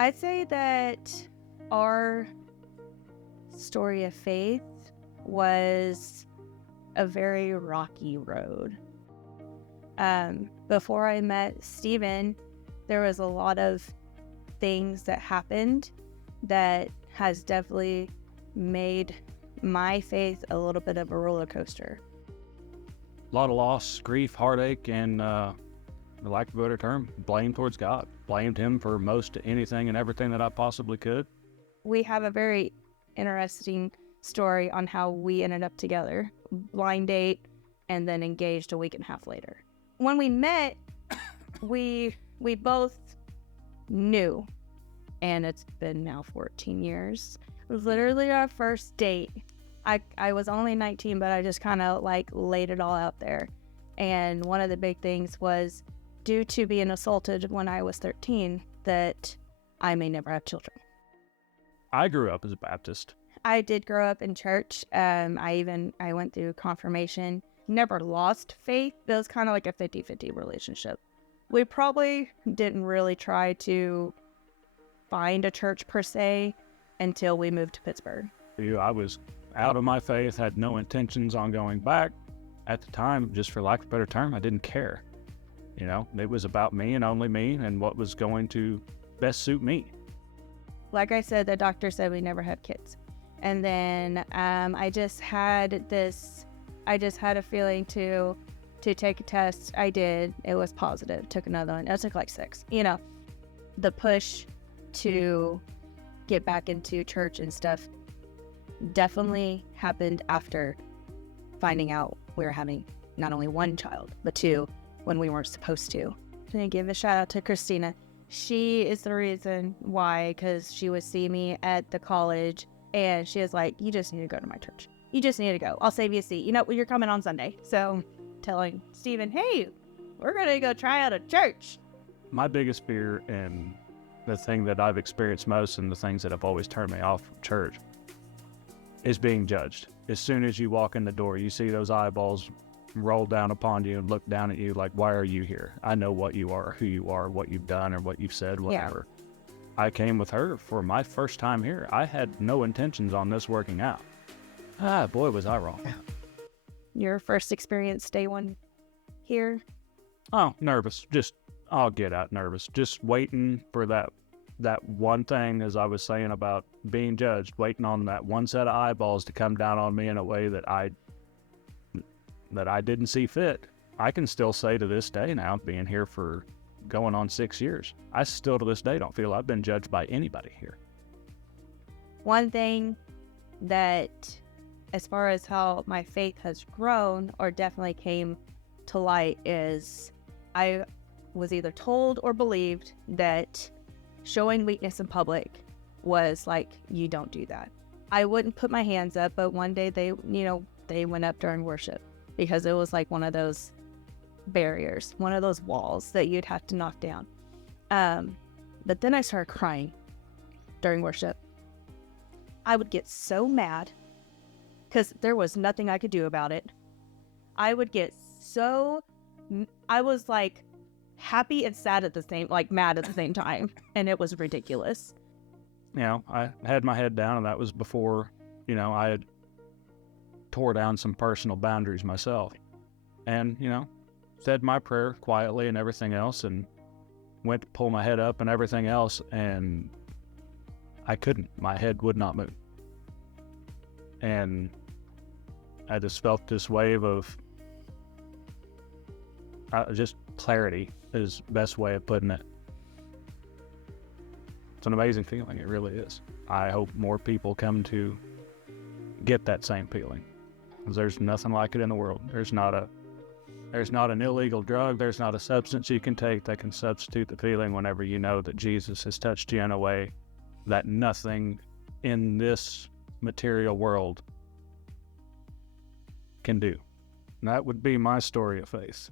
I'd say that our story of faith was a very rocky road. Before I met Stephen, there was a lot of things that happened that has definitely made my faith a little bit of a roller coaster. A lot of loss, grief, heartache, and for lack of a better term, blame towards God. Blamed him for most anything and everything that I possibly could. We have a very interesting story on how we ended up together. Blind date and then engaged a week and a half later. When we met, we both knew, and it's been now 14 years. It was literally our first date. I was only 19, but I just kind of like laid it all out there. And one of the big things was, due to being assaulted when I was 13, that I may never have children. I grew up as a Baptist. I did grow up in church. I went through confirmation. Never lost faith. It was kind of like a 50-50 relationship. We probably didn't really try to find a church per se until we moved to Pittsburgh. I was out of my faith, had no intentions on going back. At the time, just for lack of a better term, I didn't care. It was about me and only me and what was going to best suit me. Like I said, the doctor said we never have kids. And then I just had a feeling to take a test. I did. It was positive. Took another one. It took like 6. The push to get back into church and stuff definitely happened after finding out we were having not only 1 child, but 2 when we weren't supposed to. I'm going to give a shout out to Christina. She is the reason why, because she would see me at the college and she was like, you just need to go to my church. You just need to go. I'll save you a seat. You're coming on Sunday. So telling Stephen, hey, we're going to go try out a church. My biggest fear and the thing that I've experienced most and the things that have always turned me off from church is being judged. As soon as you walk in the door, you see those eyeballs roll down upon you and look down at you like, why are you here? I know what you are, who you are, what you've done, or what you've said, whatever. Yeah. I came with her for my first time here. I had no intentions on this working out. Boy, was I wrong. Your first experience day one here? Oh, nervous. I'll get out nervous. Just waiting for that one thing, as I was saying about being judged, waiting on that one set of eyeballs to come down on me in a way that I didn't see fit. I can still say to this day now, being here for going on 6 years, I still to this day don't feel I've been judged by anybody here. One thing that, as far as how my faith has grown or definitely came to light, is I was either told or believed that showing weakness in public was like, you don't do that. I wouldn't put my hands up, but one day they went up during worship because it was like one of those barriers, one of those walls that you'd have to knock down. But then I started crying during worship. I would get so mad because there was nothing I could do about it. I was like happy and sad at the same, like mad at the same time. And it was ridiculous. I had my head down, and that was before, I had tore down some personal boundaries myself. And, said my prayer quietly and everything else, and went to pull my head up and everything else, and I couldn't. My head would not move. And I just felt this wave of just clarity is the best way of putting it. It's an amazing feeling. It really is. I hope more people come to get that same feeling, because there's nothing like it in the world. There's not an illegal drug. There's not a substance you can take that can substitute the feeling whenever you know that Jesus has touched you in a way that nothing in this material world can do. And that would be my story of faith.